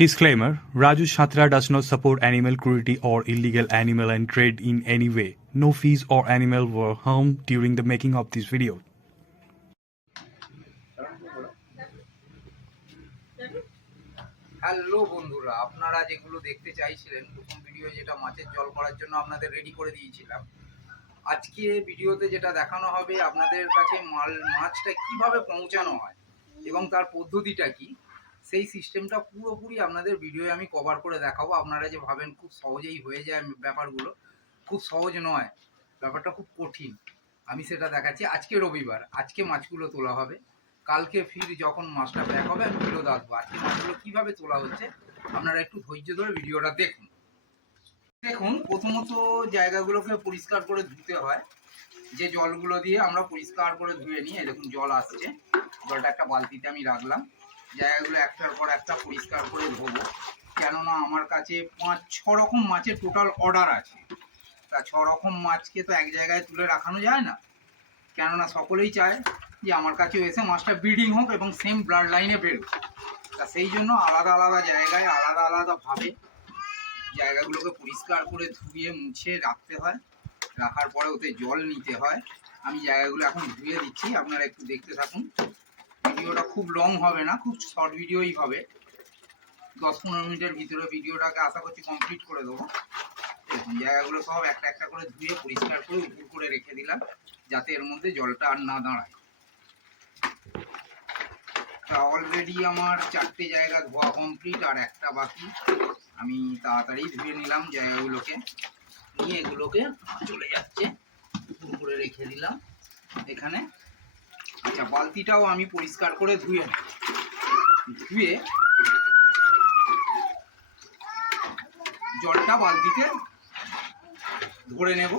Disclaimer: Raju Shatra does not support animal cruelty or illegal animal and trade in any way. No fees or animal were harmed during the making of this video. Hello বন্ধুরা, আপনারা যেগুলো দেখতে চাইছিলেন প্রথম video, যেটা মাছের জল করার জন্য আপনাদের রেডি করে দিয়েছিলাম, আজকে ভিডিওতে যেটা দেখানো হবে আপনাদের কাছে মাছটা কিভাবে পৌঁছানো হয় এবং তার পদ্ধতিটা কি, সেই সিস্টেমটা পুরোপুরি আপনাদের ভিডিওয়ে আমি কভার করে দেখাবো। আপনারা যে ভাবেন খুব সহজেই হয়ে যায় ব্যাপারগুলো, খুব সহজ নয়, ব্যাপারটা খুব কঠিন। আমি সেটা দেখাচ্ছি। আজকে রবিবার, আজকে মাছগুলো তোলা হবে, কালকে ফির যখন মাছটা ব্যাক হবে আমি ফিরত আসবো। আজকে মাছগুলো কীভাবে তোলা হচ্ছে আপনারা একটু ধৈর্য ধরে ভিডিওটা দেখুন। দেখুন, প্রথমত জায়গাগুলোকে পরিষ্কার করে ধুতে হয়। যে জলগুলো দিয়ে আমরা পরিষ্কার করে ধুয়ে নিই, দেখুন জল আসছে, জলটা একটা বালতিতে আমি রাখলাম। জায়গাগুলো একটার পর একটা পরিষ্কার করে ধোবো, কেননা আমার কাছে 5-6 রকম মাছের টোটাল অর্ডার আছে। তা 6 রকম মাছকে তো এক জায়গায় তুলে রাখানো যায় না, কেননা সকলেই চায় যে আমার কাছেও এসে মাছটা ব্রিডিং হোক এবং সেম ব্লাড লাইনে বেরোক। তা সেই জন্য আলাদা আলাদা জায়গায় আলাদা আলাদাভাবে জায়গাগুলোকে পরিষ্কার করে ধুয়ে মুছে রাখতে হয়। রাখার পরে ওতে জল নিতে হয়। আমি জায়গাগুলো এখন ধুয়ে দিচ্ছি, আপনারা একটু দেখতে থাকুন। ভিডিওটা খুব লং হবে না, খুব শর্ট ভিডিওই হবে। 10-15 মিনিটের ভিতরে ভিডিওটাকে আশা করছি কমপ্লিট করে দেবো। দেখুন জায়গাগুলো সব একটা একটা করে ধুয়ে পরিষ্কার করে উপুর করে রেখে দিলাম, যাতে এর মধ্যে জলটা আর না দাঁড়ায়। তা অলরেডি আমার 4টে জায়গা ধোয়া কমপ্লিট, আর একটা বাকি। আমি তাড়াতাড়ি ধুয়ে নিলাম জায়গাগুলোকে, নিয়ে এগুলোকে চলে যাচ্ছে উপুর করে রেখে দিলাম এখানে। আচ্ছা, বালতিটাও আমি পরিষ্কার করে ধুয়ে জলটা বালতিতে ধরে নেব।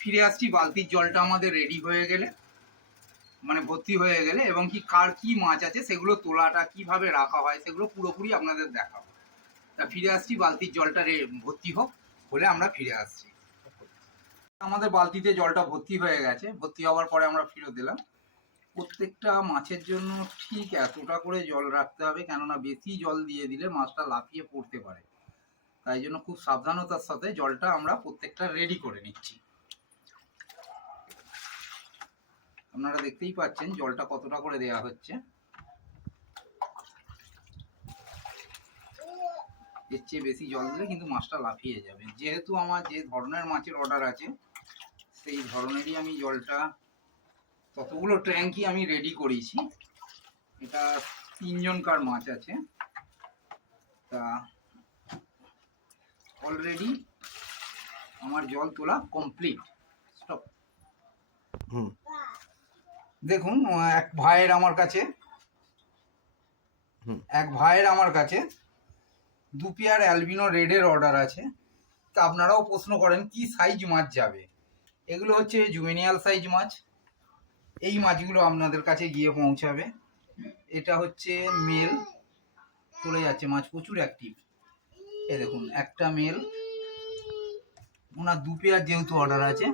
ফিরে আসছি বালতির জলটা আমাদের রেডি হয়ে গেলে, মানে ভর্তি হয়ে গেলে, এবং কি কার কি মাছ আছে সেগুলো তোলাটা কিভাবে রাখা হয় সেগুলো পুরোপুরি আপনাদের দেখাবো। তা ফিরে আসছি, বালতির জলটা ভর্তি হলে আমরা ফিরে আসছি। আমাদের বালতিতে জলটা ভর্তি হয়ে গেছে, ভর্তি হওয়ার পরে আমরা ফিরে দিলাম। প্রত্যেকটা মাছের জন্য ঠিক এতটা করে জল রাখতে হবে, কেননা বেশি জল দিয়ে দিলে মাছটা লাফিয়ে পড়তে পারে। তাই জন্য খুব সাবধানতার সাথে জলটা আমরা প্রত্যেকটা রেডি করে নিচ্ছি। আপনারা দেখতেই পাচ্ছেন জলটা কতটা করে দেয়া হচ্ছে। এর চেয়ে বেশি জল দিলে কিন্তু মাছটা লাফিয়ে যাবে। যেহেতু আমার যে ধরনের মাছের অর্ডার আছে সেই ধরনেরই আমি জলটা, ততগুলো ট্যাঙ্কি আমি রেডি করেছি। এটা 3 জনকার মাছ আছে। তা অলরেডি আমার জল তোলা কমপ্লিট। স্টপ। দেখুন, এক ভাইয়ের আমার কাছে 2 পেয়ার অ্যালবিনো রেডের অর্ডার আছে। তা আপনারাও প্রশ্ন করেন কি সাইজ মাছ যাবে। এগুলো হচ্ছে জুভেনিয়াল সাইজ মাছ। এই মাছগুলো আপনাদের কাছে গিয়ে পৌঁছাবে। এটা হচ্ছে মেল, চলে যাচ্ছে মাছ, প্রচুর অ্যাক্টিভ। এ দেখুন একটা মেল, ওনার 2 পেয়ার যেহেতু অর্ডার আছে,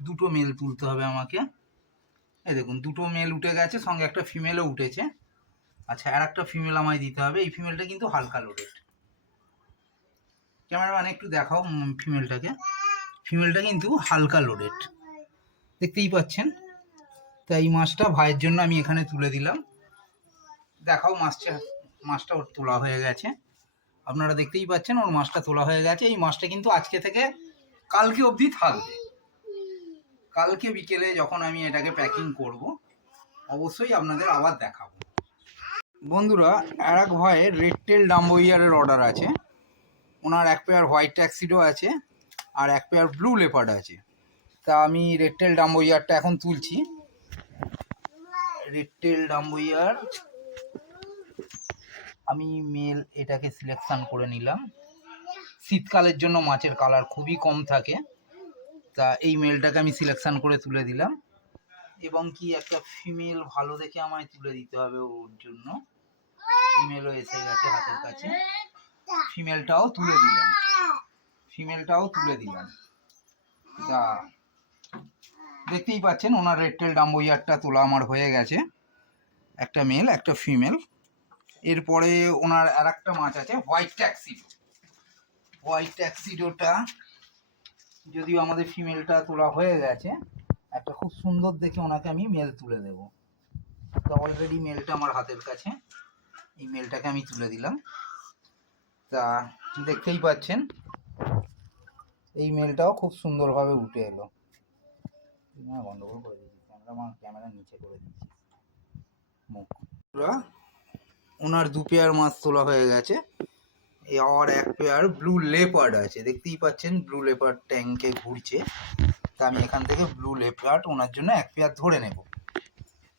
2টো মেল তুলতে হবে আমাকে। এই দেখুন 2টো মেল উঠে গেছে, সঙ্গে একটা ফিমেলও উঠেছে। আচ্ছা, আর একটা ফিমেল আমায় দিতে হবে। এই ফিমেলটা কিন্তু হালকা লোডেড। ক্যামেরাম্যান একটু দেখাও ফিমেলটাকে। ফিমেলটা কিন্তু হালকা লোডেড, দেখতেই পাচ্ছেন। তাই এই মাছটা ভাইয়ের জন্য আমি এখানে তুলে দিলাম। দেখাও মাছটা ওর তোলা হয়ে গেছে। আপনারা দেখতেই পাচ্ছেন ওর মাছটা তোলা হয়ে গেছে। এই মাছটা কিন্তু আজকে থেকে কালকে অবধি থাকবে। কালকে বিকেলে যখন আমি এটাকে প্যাকিং করব অবশ্যই আপনাদের আবার দেখাবো। বন্ধুরা, আর এক ভাইয়ের রেড টেল ডাম্বোইয়ারের অর্ডার আছে। ওনার 1 পেয়ার হোয়াইট ট্যাক্সিডো আছে আর 1 পেয়ার ব্লু লেপার্ড আছে। তা আমি রেড টেল ডাম্বোইয়ারটা এখন তুলছি। রেড টেল ডাম্বোইয়ার আমি মেল এটাকে সিলেকশন করে নিলাম। শীতকালের জন্য মাছের কালার খুবই কম থাকে, তা এই মেলটাকে আমি সিলেকশন করে তুলে দিলাম। এবং কি একটা ফিমেল ভালো দেখে আমায় তুলে দিতে হবে ওর জন্য। ফিমেলও এসে গেছে হাতের কাছে, ফিমেলটাও তুলে দিলাম। তা দেখতেই পাচ্ছেন ওনার রেড টেল ডাম্বোইয়ারটা তোলা আমার হয়ে গেছে। একটা মেল একটা ফিমেল। এরপরে ওনার আর একটা মাছ আছে হোয়াইট ট্যাক্সিডো। হোয়াইট ট্যাক্সিডোটা যদিও আমাদের ফিমেলটা তোলা হয়ে গেছে, একটা খুব সুন্দর দেখে ওনাকে আমি মেল তুলে দেব। তো অলরেডি মেলটা আমার হাতের কাছে, এই মেলটাকে আমি তুলে দিলাম। তা দেখতেই পাচ্ছেন এই মেলটাও খুব সুন্দরভাবে উঠে এলো। গন্ডগোল করে দিয়েছি, ক্যামেরা নিচে করে দিচ্ছি মুখ। ওনার 2 পেয়ার মাছ তোলা হয়ে গেছে। আর 1 পেয়ার ব্লু লেপার্ড আছে, দেখতেই পাচ্ছেন ব্লু লেপার্ড ট্যাঙ্কে ঘুরছে। তা আমি এখান থেকে ব্লু লেপার্ড ওনার জন্য 1 পেয়ার ধরে নেব।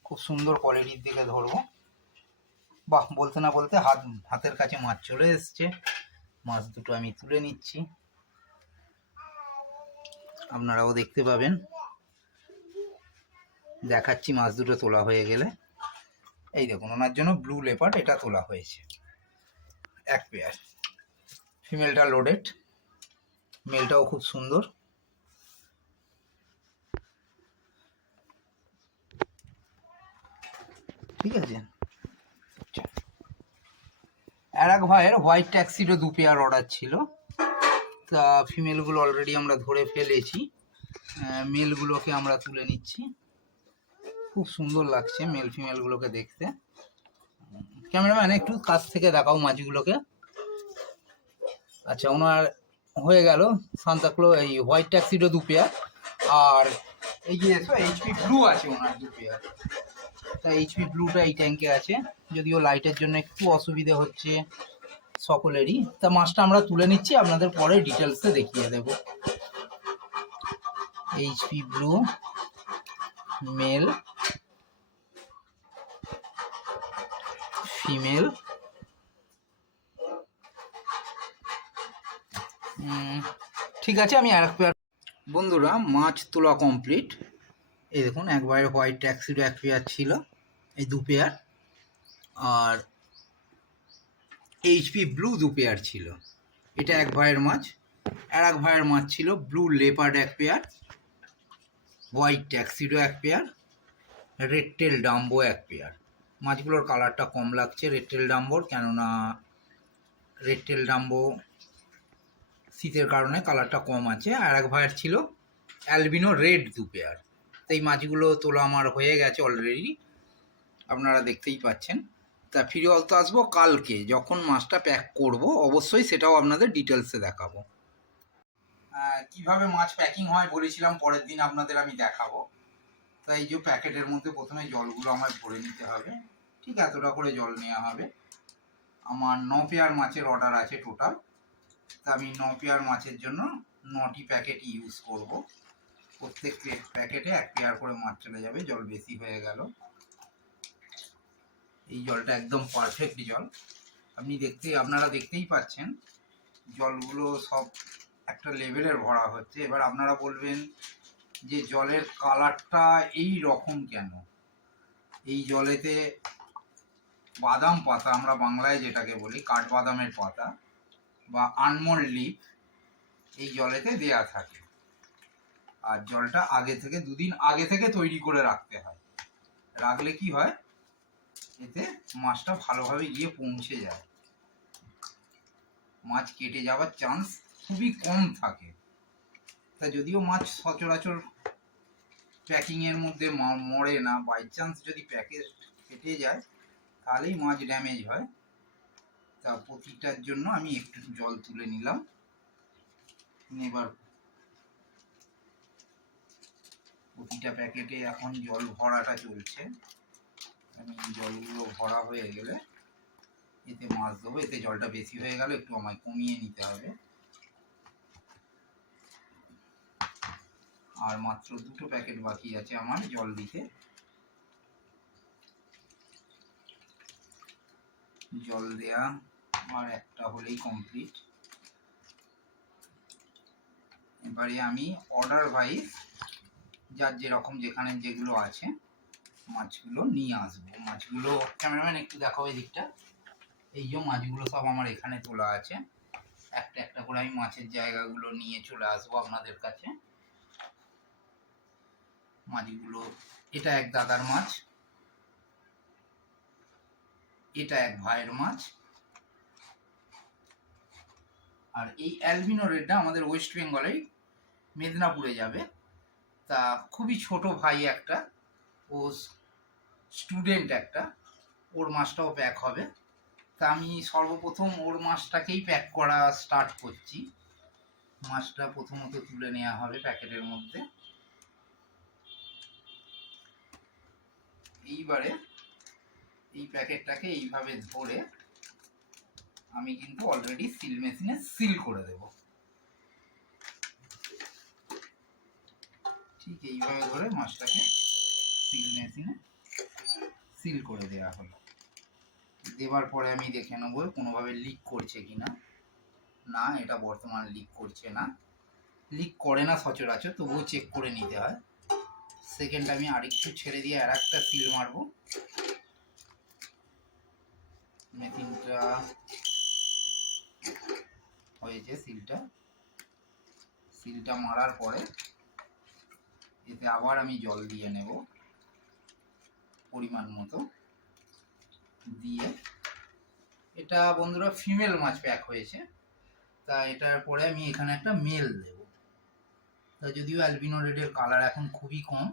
খুব সুন্দর কোয়ালিটির দিকে ধরবো। বাহ, বলতে না বলতে হাতের কাছে মাছ চলে এসছে। মাছ দুটো আমি তুলে নিচ্ছি, আপনারাও দেখতে পাবেন। দেখাচ্ছি মাছ দুটো তোলা হয়ে গেলে। এই দেখুন ওনার জন্য ব্লু লেপার্ড এটা তোলা হয়েছে 1 পেয়ার। ফিমেলটা লোডেড, মেলটাও খুব সুন্দর। ঠিক আছে। আর এক ভাইয়ের হোয়াইট ট্যাক্সিডো 2 পেয়ার অর্ডার ছিল। তা ফিমেলগুলো অলরেডি আমরা ধরে ফেলেছি, মেলগুলোকে আমরা তুলে নিচ্ছি। খুব সুন্দর লাগছে মেল ফিমেলগুলোকে দেখতে। ক্যামেরাম্যান একটু কাছ থেকে দেখাও মাছগুলোকে। আচ্ছা, ওনার হয়ে গেল সান্তাক্লো এই হোয়াইট ট্যাক্সিডো 2 পেয়ার। আর এই যে এইচপি ব্লু আছে ওনার 2 পেয়ার। তা এইচপি ব্লুটা এই ট্যাঙ্কে আছে, যদিও লাইটের জন্য একটু অসুবিধে হচ্ছে সকলেরই। তা মাছটা আমরা তুলে নিচ্ছি, আপনাদের পরে ডিটেলসে দেখিয়ে দেব। এইচপি ব্লু মেল, ফিমেল, ঠিক আছে। আমি আর এক পেয়ার। বন্ধুরা মাছ তোলা কমপ্লিট। এই দেখুন একবারে হোয়াইট ট্যাক্সিডো 1 পেয়ার ছিল, এই 2 পেয়ার। আর এইচপি ব্লু 2 পেয়ার ছিল, এটা এক ভাইয়ের মাছ। আর এক ভাইয়ের মাছ ছিল blue leopard 1 pair, white tuxedo 1 pair, red tail dumbo 1 pair. মাছগুলোর কালারটা কম লাগছে রেড টেল ডাম্বোর, কেননা রেড টেল ডাম্বো শীতের কারণে কালারটা কম আছে। আর এক ভাইয়ের ছিল অ্যালবিনো রেড 2 পেয়ার। তো এই মাছগুলো তোলা আমার হয়ে গেছে অলরেডি, আপনারা দেখতেই পাচ্ছেন। তা ফিরে আসবো কালকে, যখন মাছটা প্যাক করব অবশ্যই সেটাও আপনাদের ডিটেলসে দেখাবো। কিভাবে মাছ প্যাকিং হয় বলেছিলাম পরের দিন আপনাদের আমি দেখাবো। তাই এই যে প্যাকেটের মধ্যে প্রথমে জলগুলো আমার ভরে নিতে হবে, ঠিক এতটা করে জল নেওয়া হবে। আমার 9 পেয়ার মাছের অর্ডার আছে টোটাল। তা আমি 9 পেয়ার মাছের জন্য 9টি প্যাকেট ইউজ করব। প্রত্যেক প্যাকেটে 1 পেয়ার করে মাছ চলে যাবে, জল বেশি হয়ে গেল। এই জলটা একদম পারফেক্ট জল, আপনারা দেখতেই পাচ্ছেন জলগুলো সব একটা লেভেলের ভরা হচ্ছে। এবার আপনারা বলবেন যে জলের কালারটা এই রকম কেন? এই জলেতে বাদাম পাতা, আমরা বাংলায় যেটাকে বলি কাঠবাদামের পাতা বা আনমন্ড লিফ, এই জলেতে দেয়া থাকে। আর জলটা আগে থেকে 2 দিন আগে থেকে তৈরি করে রাখতে হয়। রাখলে কি হয়, এতে মাছটা ভালোভাবে গিয়ে পৌঁছে যায়, মাছ কেটে যাওয়ার চান্স খুবই কম থাকে। তা যদিও মাছ সচরাচর প্যাকিংয়ের মধ্যে মরে না, বাই চান্স যদি প্যাকেট কেটে যায় তাহলেই মাছ ড্যামেজ হয়। তা প্রতিটার জন্য আমি একটু জল তুলে নিলাম। এবার প্রতিটা প্যাকেটে এখন জল ভরাটা চলছে। আমি জলগুলো ভরা হয়ে গেলে এতে মাছ দেবো। এতে জলটা বেশি হয়ে গেলে একটু আমায় কমিয়ে নিতে হবে। আর মাত্র 2টো প্যাকেট বাকি আছে আমার জল দিতে। জল দেয়া আর একটা হলেই কমপ্লিট। এবারে আমি অর্ডার ওয়াইজ যার যেরকম যেখানে যেগুলো আছে মাছগুলো নিয়ে আসবো। মাছগুলো ক্যামেরাম্যান একটু দেখাও এই দিকটা। এই যে মাছগুলো সব আমার এখানে তোলা আছে, একটা একটা করে আমি মাছের জায়গাগুলো নিয়ে চলে আসবো আপনাদের কাছে। মাছগুলো, এটা এক দাদার মাছ, এটা এক ভাইয়ের মাছ। আর এই অ্যালবিনো রেডটা আমাদের ওয়েস্ট বেঙ্গলেই মেদিনীপুরে যাবে। তা খুবই ছোট ভাই একটা, ও স্টুডেন্ট একটা, ওর মাছটাও প্যাক হবে। তা আমি সর্বপ্রথম ওর মাছটাকেই প্যাক করা স্টার্ট করছি। মাছটা প্রথমত তুলে নেওয়া হবে প্যাকেটের মধ্যে। এইবারে এই প্যাকেটটাকে এইভাবে ধরে আমি কিন্তু অলরেডি সিল মেশিনে সিল করে দেব। ঠিক এইভাবে ধরে মাছটাকে সিল মেশিনে সিল করে দেওয়া হলো। দেওয়ার পরে আমি দেখে নেবো কোনোভাবে লিক করছে কিনা। না, এটা বর্তমান লিক করছে না, লিক করে না সচরাচর, তবুও চেক করে নিতে হয়। সেকেন্ড আমি আরেকটু ছেড়ে দিয়ে আর একটা সিল মারবো। মেশিনটা হয়েছে, সিলটা মারার পরে এতে আবার আমি জল দিয়ে নেব পরিমাণ মতো দিয়ে। এটা বন্ধুরা ফিমেল মাছ প্যাক হয়েছে। তা এটার পরে আমি এখানে একটা মেল দেব। তা যদিও অ্যালবিনো রেডের কালার এখন খুবই কম,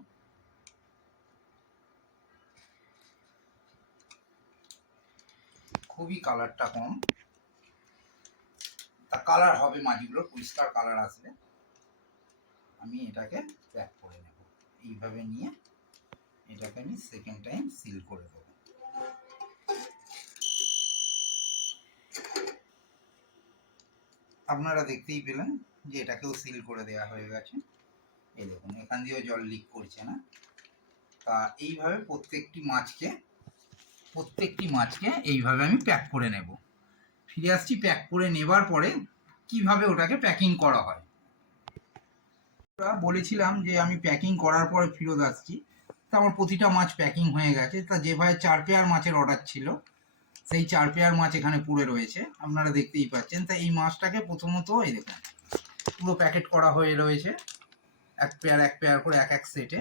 খুবই কালারটা কম। তা কালার হবে মাছগুলো, পরিষ্কার কালার আসবে। আমি এটাকে প্যাক করে নেব এইভাবে নিয়ে। এটাকে আমি সেকেন্ড টাইম সিল করে দেব। আপনারা দেখতেই পেলেন যে এটাকেও সিল করে দেওয়া হয়ে গেছে। এই দেখুন, এখান দিয়েও জল লিক করছে না। তা এইভাবে প্রত্যেকটি মাছকে এইভাবে আমি প্যাক করে নেব। ফিরে আসছি প্যাক করে নেবার পরে কিভাবে ওটাকে প্যাকিং করা হয়। বলেছিলাম যে আমি প্যাকিং করার পরে ফেরত আসছি। তা আমার প্রতিটা মাছ প্যাকিং হয়ে গেছে। তা যে ভাই 4 পেয়ার মাছের অর্ডার ছিল, সেই 4 পেয়ার মাছ এখানে পড়ে রয়েছে, আপনারা দেখতেই পাচ্ছেন। তা এই মাছটাকে প্রথমত এই দেখুন পুরো প্যাকেট করা হয়ে রয়েছে, এক পেয়ার করে এক এক সেটে।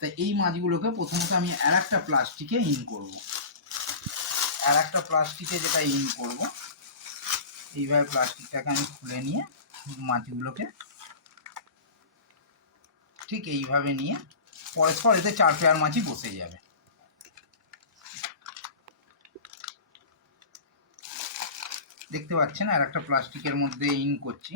তা এই মাছগুলোকে প্রথমত আমি আর একটা প্লাস্টিকে ইন করব। আর একটা প্লাস্টিকে যেটা ইন করব, এইভাবে প্লাস্টিকটাকে আমি খুলে নিয়ে মাছগুলোকে ঠিক এইভাবে নিয়ে পরস্পর এতে 4 পেয়ার মাছই বসে যাবে। দেখতে পাচ্ছেন আর একটা প্লাস্টিকের মধ্যে ইন করছি।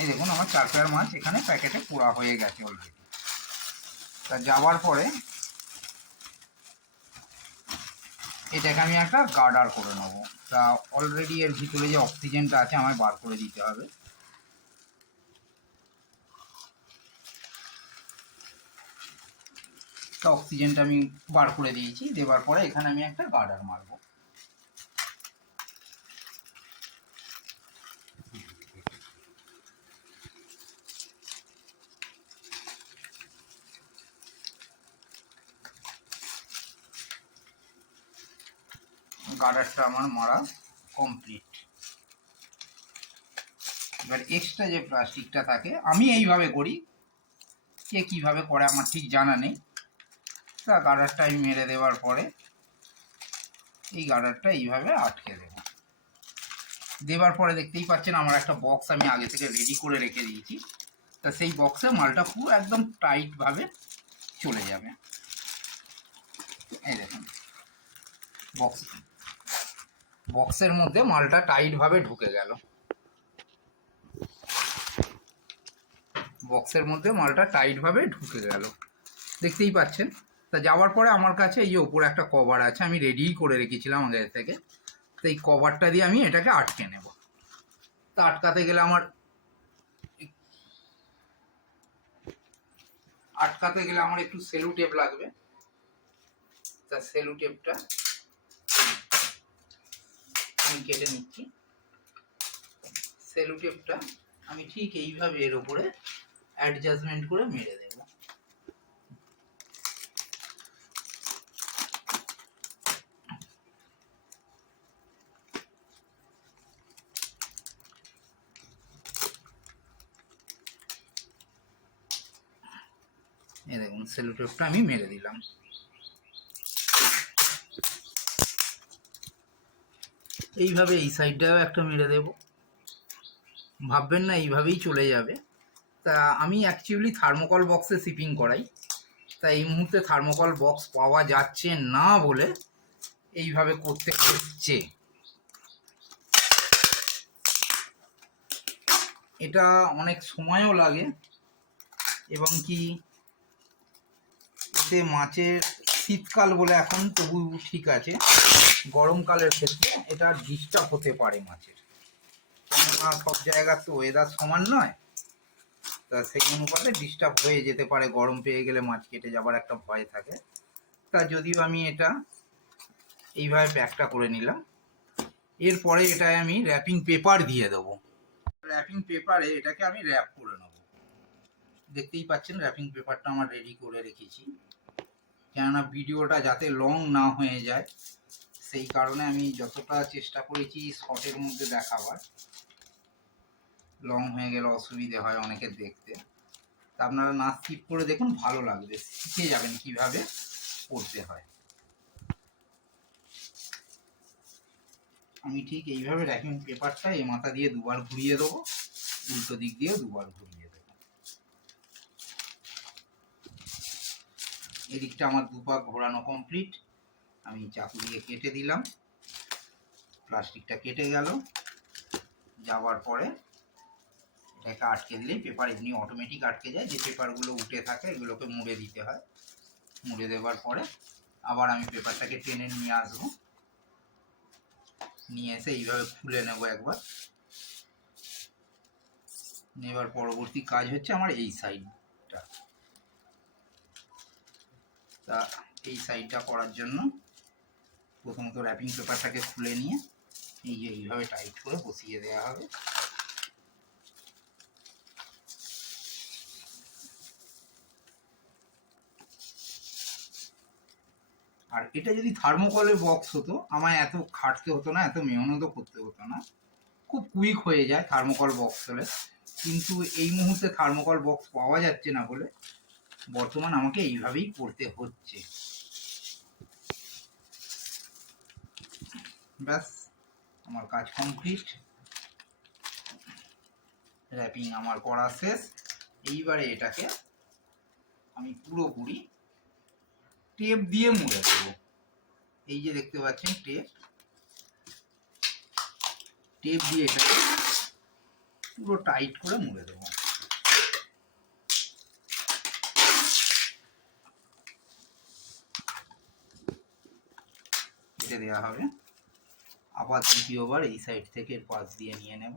এই দেখুন আমার 4 পেয়ার মাছ এখানে প্যাকেটে পোড়া হয়ে গেছে অলরেডি। তা যাওয়ার পরে এটাকে আমি একটা গার্ডার করে নেবো। তা অলরেডি এর ভিতরে যে অক্সিজেনটা আছে আমায় বার করে দিতে হবে। তা অক্সিজেনটা আমি বার করে দিয়েছি। দেওয়ার পরে এখানে আমি একটা গার্ডার মারবো। গার্ডারটা আমার মারা কমপ্লিট। এবার এক্সট্রা যে প্লাস্টিকটা থাকে, আমি এইভাবে করি, কে কীভাবে করে আমার ঠিক জানা নেই। তা গার্ডারটা আমি মেরে দেওয়ার পরে এই গার্ডারটা এইভাবে আটকে দেব। দেওয়ার পরে দেখতেই পাচ্ছেন আমার একটা বক্স আমি আগে থেকে রেডি করে রেখে দিয়েছি। তা সেই বক্সে মালটা পুরো একদম টাইটভাবে চলে যাবে। এই দেখুন বক্সের মধ্যে মালটা টাইটভাবে ঢুকে গেল। বক্সের মধ্যে মালটা টাইটভাবে ঢুকে গেল, দেখতেই পাচ্ছেন। তা যাওয়ার পরে আমার কাছে এই যে ওপরে একটা কভার আছে, আমি রেডি করে রেখেছিলাম আগে থেকে। তো এই কভারটা দিয়ে আমি এটাকে আটকে নেব। তা আটকাতে গেলে আমার একটু সেলু টেপ লাগবে। তা সেলু টেপটা আমি কেটে নিচ্ছি। সেলু টেপটা আমি ঠিক এইভাবে এর উপরে অ্যাডজাস্টমেন্ট করে মেরে দেব। এই দেখুন সেলো টেপটা আমি মেরে দিলাম। এইভাবে এই সাইডটাও একটা মেরে দেব। ভাববেন না এইভাবেই চলে যাবে। তা আমি অ্যাকচুয়ালি থার্মোকল বক্সে শিপিং করাই, তাই এই মুহূর্তে থার্মোকল বক্স পাওয়া যাচ্ছে না বলে এইভাবে করতে হচ্ছে। এটা অনেক সময়ও লাগে এবং কি এতে মাছের শীতকাল বলে এখন তবু ঠিক আছে, গরমকালের ক্ষেত্রে এটা ডিস্টার্ব হতে পারে মাছের, কেননা সব জায়গার তো ওয়েদার সমান নয়। তা সেই অনুপাতে ডিস্টার্ব হয়ে যেতে পারে, গরম পেয়ে গেলে মাছ কেটে যাবার একটা ভয় থাকে। তা যদিও আমি এটা এইভাবে প্যাকটা করে নিলাম, এরপরে এটায় আমি র্যাপিং পেপার দিয়ে দেবো। র্যাপিং পেপারে এটাকে আমি র্যাপ করে নেব। দেখতেই পাচ্ছেন র্যাপিং পেপারটা আমার রেডি করে রেখেছি, কেননা ভিডিওটা যাতে লং না হয়ে যায় সেই কারণে আমি যতটা চেষ্টা করেছি শর্টের মধ্যে দেখাবার। লং হয়ে গেলে অসুবিধে হয় অনেকের দেখতে, তা আপনারা না স্কিপ করে দেখুন, ভালো লাগবে, শিখে যাবেন কিভাবে করতে হয়। আমি ঠিক এইভাবে র্যাপিং পেপারটা এই মাথা দিয়ে দুবার ঘুরিয়ে দেবো, উল্টো দিক দিয়েও দুবার ঘুরিয়ে দেবো। এদিকটা আমার দুপাক ঘোরানো কমপ্লিট। আমি চাকু দিয়ে কেটে দিলাম, প্লাস্টিকটা কেটে গেল। যাওয়ার পরে এটাকে আটকে দিলেই পেপার এমনি অটোমেটিক আটকে যায়। যে পেপারগুলো উঠে থাকে এগুলোকে মুড়ে দিতে হয়। মুড়ে দেওয়ার পরে আবার আমি পেপারটাকে টেনে নিয়ে আসবো, নিয়ে এসে এইভাবে খুলে নেব একবার। নেবার পরবর্তী কাজ হচ্ছে আমার এই সাইডটা। তা এই সাইডটা করার জন্য প্রথমত র্যাপিং পেপারটাকে খুলে নিয়ে এই যে এইভাবে টাইট করে বসিয়ে দেওয়া হবে। আর এটা যদি থার্মোকলের বক্স হতো আমায় এত খাটতে হতো না, এত মেহনতও করতে হতো না, খুব কুইক হয়ে যায় থার্মোকল বক্স হলে। কিন্তু এই মুহূর্তে থার্মোকল বক্স পাওয়া যাচ্ছে না বলে বর্তমান আমাকে এইভাবেই করতে হচ্ছে। ব্যাস আমার কাজ কমপ্লিট, র্যাপিং আমার করা শেষ। এইবারে এটাকে আমি পুরোপুরি টেপ দিয়ে মুড়ে দেবো। এই যে দেখতে পাচ্ছেন টেপ দিয়ে এটাকে পুরো টাইট করে মুড়ে দেবো। কেটে দেওয়া হবে। আবার দ্বিতীয়বার এই সাইড থেকে পাশ দিয়ে নিয়ে নেব।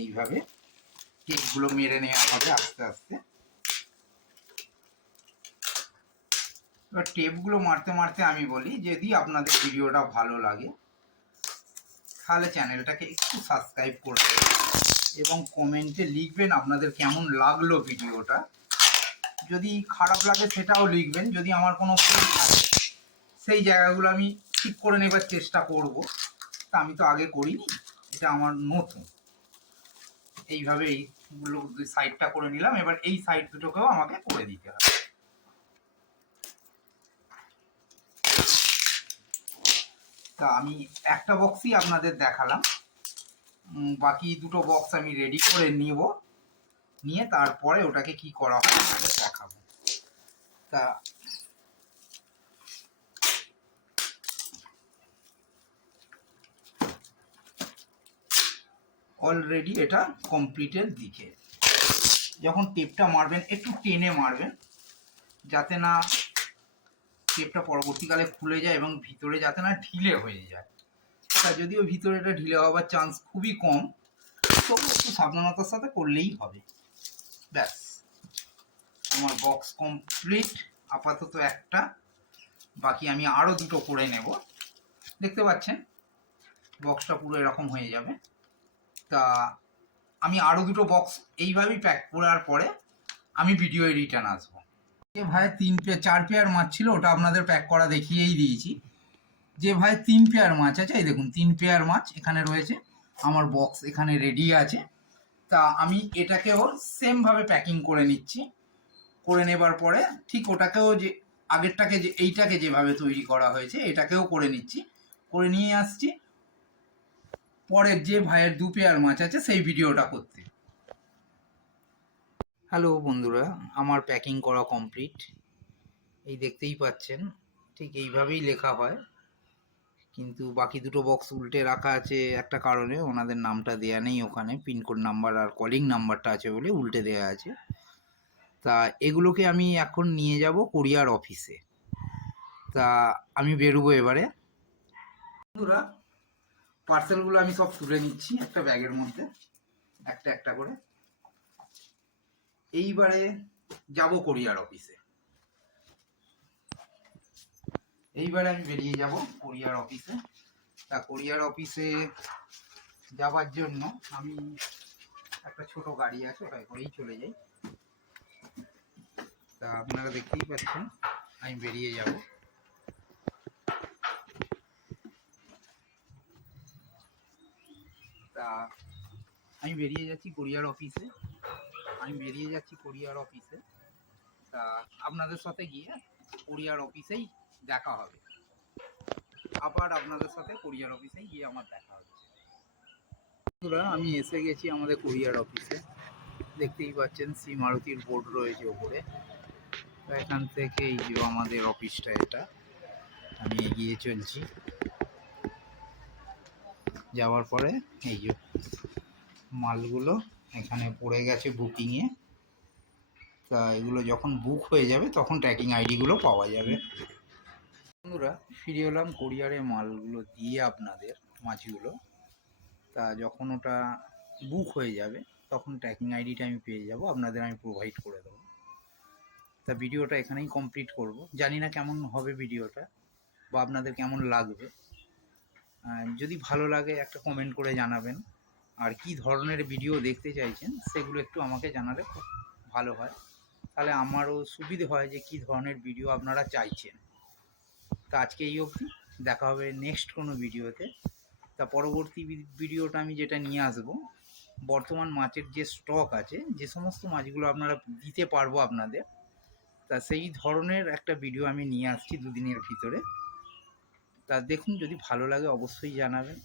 এইভাবে টেপগুলো মেরে নেওয়া হবে আস্তে আস্তে। এবার টেপগুলো মারতে মারতে আমি বলি, যদি আপনাদের ভিডিওটা ভালো লাগে তাহলে চ্যানেলটাকে একটু সাবস্ক্রাইব করবেন এবং কমেন্টে লিখবেন আপনাদের কেমন লাগলো ভিডিওটা। যদি খারাপ লাগে সেটাও লিখবেন। যদি আমার কোনো ভুল থাকে সেই জায়গাগুলো আমি ঠিক করে নেবার চেষ্টা করব। তা আমি তো আগে করিনি, এটা আমার নতুন। এইভাবে এইগুলো সাইডটা করে নিলাম, এবার এই সাইড দুটোকেও আমাকে করে দিতে হবে। তা আমি একটা বক্সই আপনাদের দেখালাম, বাকি দুটো বক্স আমি রেডি করে নিব, নিয়ে তারপরে ওটাকে কি করা হয় আপনাদের দেখাবো। তা অলরেডি এটা কমপ্লিটের দিকে। যখন টেপটা মারবেন একটু টেনে মারবেন, যাতে না টেপটা পরবর্তীকালে খুলে যায় এবং ভিতরে যাতে না ঢিলে হয়ে যায়। তা যদিও ভিতরে এটা ঢিলে হওয়ার চান্স খুবই কম, তবু একটু সাবধানতার সাথে করলেই হবে। ব্যাস আমার বক্স কমপ্লিট। আপাতত একটা, বাকি আমি আরও দুটো করে নেব। দেখতে পাচ্ছেন বক্সটা পুরো এরকম হয়ে যাবে। তা আমি আরও দুটো বক্স এইভাবেই প্যাক করার পরে আমি ভিডিও রিটার্ন আসবো। যে ভাই 4 পেয়ার মাছ ছিল ওটা আপনাদের প্যাক করা দেখিয়েই দিয়েছি। যে ভাই 3 পেয়ার মাছ আছে, এই দেখুন 3 পেয়ার মাছ এখানে রয়েছে। আমার বক্স এখানে রেডি আছে। তা আমি এটাকেও সেমভাবে প্যাকিং করে নিচ্ছি। করে নেবার পরে ঠিক ওটাকেও যে আগেরটাকে যে এইটাকে যেভাবে তৈরি করা হয়েছে এটাকেও করে নিচ্ছি, করে নিয়ে আসছি পরের যে ভাইয়ের 2 পেয়ার মাছ আছে সেই ভিডিওটা করতে। হ্যালো বন্ধুরা, আমার প্যাকিং করা কমপ্লিট। এই দেখতেই পাচ্ছেন ঠিক এইভাবেই লেখা হয়, কিন্তু বাকি দুটো বক্স উল্টে রাখা আছে একটা কারণে, ওনাদের নামটা দেয়া নেই ওখানে, পিনকোড নাম্বার আর কলিং নাম্বারটা আছে বলে উল্টে দেয়া আছে। তা এগুলোকে আমি এখন নিয়ে যাব কোরিয়ার অফিসে। তা আমি বেরোবো এবারে। বন্ধুরা, পার্সেলগুলো আমি সব তুলে নিচ্ছি একটা ব্যাগের মধ্যে একটা একটা করে। এইবারে যাব কোরিয়ার অফিসে। এইবারে আমি বেরিয়ে যাব কোরিয়ার অফিসে। তা কোরিয়ার অফিসে যাবার জন্য আমি একটা ছোট গাড়ি আছে ওটাই করেই চলে যাই। তা আপনারা দেখতেই পাচ্ছেন আমি বেরিয়ে যাব। তা আমি বেরিয়ে যাচ্ছি কোরিয়ার অফিসে। তা আপনাদের সাথে গিয়ে কোরিয়ার অফিসেই দেখা হবে। আবার আপনাদের সাথে কোরিয়ার অফিসেই গিয়ে আমার দেখা হবে। বন্ধুরা, আমি এসে গেছি আমাদের কোরিয়ার অফিসে। দেখতেই পাচ্ছেন শ্রী মারুতির বোর্ড রয়েছে ওপরে। তো এখান থেকে এই যে আমাদের অফিসটা, এটা আমি এগিয়ে চলছি। যাওয়ার পরে এই যে মালগুলো এখানে পড়ে গেছে বুকিংয়ে। তা এগুলো যখন বুক হয়ে যাবে তখন ট্র্যাকিং আইডিগুলো পাওয়া যাবে। বন্ধুরা, ফিরে এলাম কোরিয়ারে মালগুলো দিয়ে আপনাদের মাছগুলো। তা যখন ওটা বুক হয়ে যাবে তখন ট্র্যাকিং আইডিটা আমি পেয়ে যাব, আপনাদের আমি প্রোভাইড করে দেবো। তা ভিডিওটা এখানেই কমপ্লিট করব। জানি না কেমন হবে ভিডিওটা বা আপনাদের কেমন লাগবে। যদি ভালো লাগে একটা কমেন্ট করে জানাবেন, আর কি ধরনের ভিডিও দেখতে চাইছেন সেগুলো একটু আমাকে জানালে খুব ভালো হয়, তাহলে আমারও সুবিধে হয় যে কী ধরনের ভিডিও আপনারা চাইছেন। তা আজকে এই অবধি, দেখা হবে নেক্সট কোনো ভিডিওতে। তা পরবর্তী ভিডিওটা আমি যেটা নিয়ে আসবো, বর্তমান মাছের যে স্টক আছে, যে সমস্ত মাছগুলো আপনারা দিতে পারবো আপনাদের, তা সেই ধরনের একটা ভিডিও আমি নিয়ে আসছি 2 দিনের ভিতরে। তা দেখুন, যদি ভালো লাগে অবশ্যই জানাবেন।